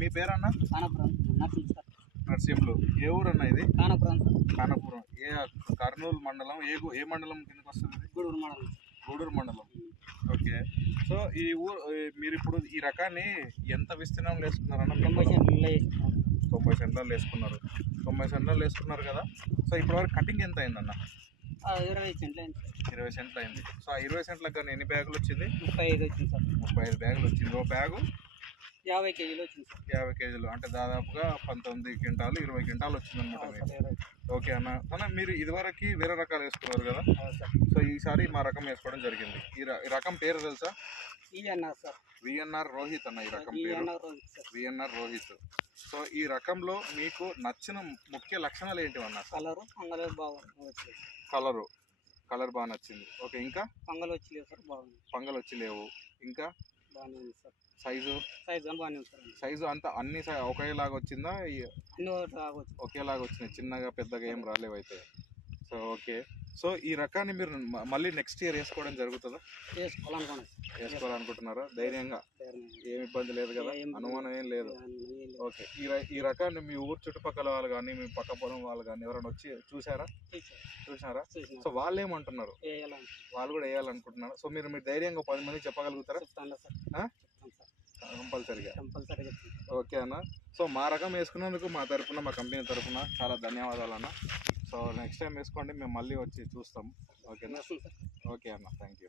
మీ పేరన్న? Kanapuram nursing sir. Narsimhulu. ఏ ఊరు అన్న ఇది? కానపురం సార్. కానపురం. కర్నూలు మండలం ఏ మండలం కిందకి వస్తుంది? గూడూరు మండలం. గూడూరు మండలం. ఓకే. సో ఈ మీరు ఇప్పుడు ఈ రకాన్ని ఎంత విస్తీర్ణంలో వేసుకున్నారన్న? 90 సెంట్లలో వేసుకున్నారు. 90 సెంట్లలో వేసుకున్నారు కదా. సో ఇప్పటివరకు కటింగ్ ఎంత అయిందన్న? 20 సెంట్లు అయింది. 20 సెంట్లు అయింది. సో ఆ 20 సెంట్లకు కానీ ఎన్ని బ్యాగులు వచ్చింది? 35 వచ్చింది సార్. 35 బ్యాగులు వచ్చింది. ఓ బ్యాగు 50 కేజీలు వచ్చింది సార్. 50 కేజీలు అంటే దాదాపుగా 19 క్వింటాలు 20 క్వింటాలు వచ్చింది అనమాట. ఓకే అన్న, మీరు ఇదివరకు వేరే రకాలు వేసుకున్నారు కదా. సో ఈసారి మా రకం వేసుకోవడం జరిగింది. ఈ రకం పేరు తెలుసా? VNR sir. విఎన్ఆర్ రోహిత్ అన్న ఈ రకం పేరు. విఎన్ఆర్ రోహిత్. సో ఈ రకంలో మీకు నచ్చిన ముఖ్య లక్షణాలు ఏంటివన్నా? కలర్ బాగా నచ్చింది. ఓకే, ఇంకా పంగలు వచ్చి లేవు సార్. బాగుంది. పంగలు వచ్చి లేవు. ఇంకా బాగానే ఉంది సార్. సైజు బాగానే ఉంది సార్. సైజు అంతా అన్ని ఒకేలాగా వచ్చిందా? అన్ని ఒకేలాగా వచ్చినాయి, చిన్నగా పెద్దగా ఏం రాలేవు అయితే. So okay. సో ఈ రకాన్ని మీరు మళ్ళీ నెక్స్ట్ ఇయర్ వేసుకోవడం జరుగుతుందా? వేసుకోవాలనుకుంటున్నారా? ధైర్యంగా? ఏమి ఇబ్బంది లేదు కదా, అనుమానం ఏం లేదు. ఓకే. ఈ రకాన్ని మీ ఊరు చుట్టుపక్కల వాళ్ళు కానీ మీ పక్క పొలం వాళ్ళు కానీ ఎవరైనా వచ్చి చూసారా? సో వాళ్ళు ఏమంటున్నారు? వాళ్ళు కూడా వేయాలనుకుంటున్నారు. సో మీరు ధైర్యంగా 10 మంది చెప్పగలుగుతారా? కంపల్సరిగా. ఓకే అన్న. సో మా రకం వేసుకున్నందుకు మా తరఫున, మా కంపెనీ తరఫున చాలా ధన్యవాదాలు అన్న. సో నెక్స్ట్ టైం వేసుకోండి, మేము మళ్ళీ వచ్చి చూస్తాం. ఓకేనా? ఓకే అన్న, థ్యాంక్ యూ.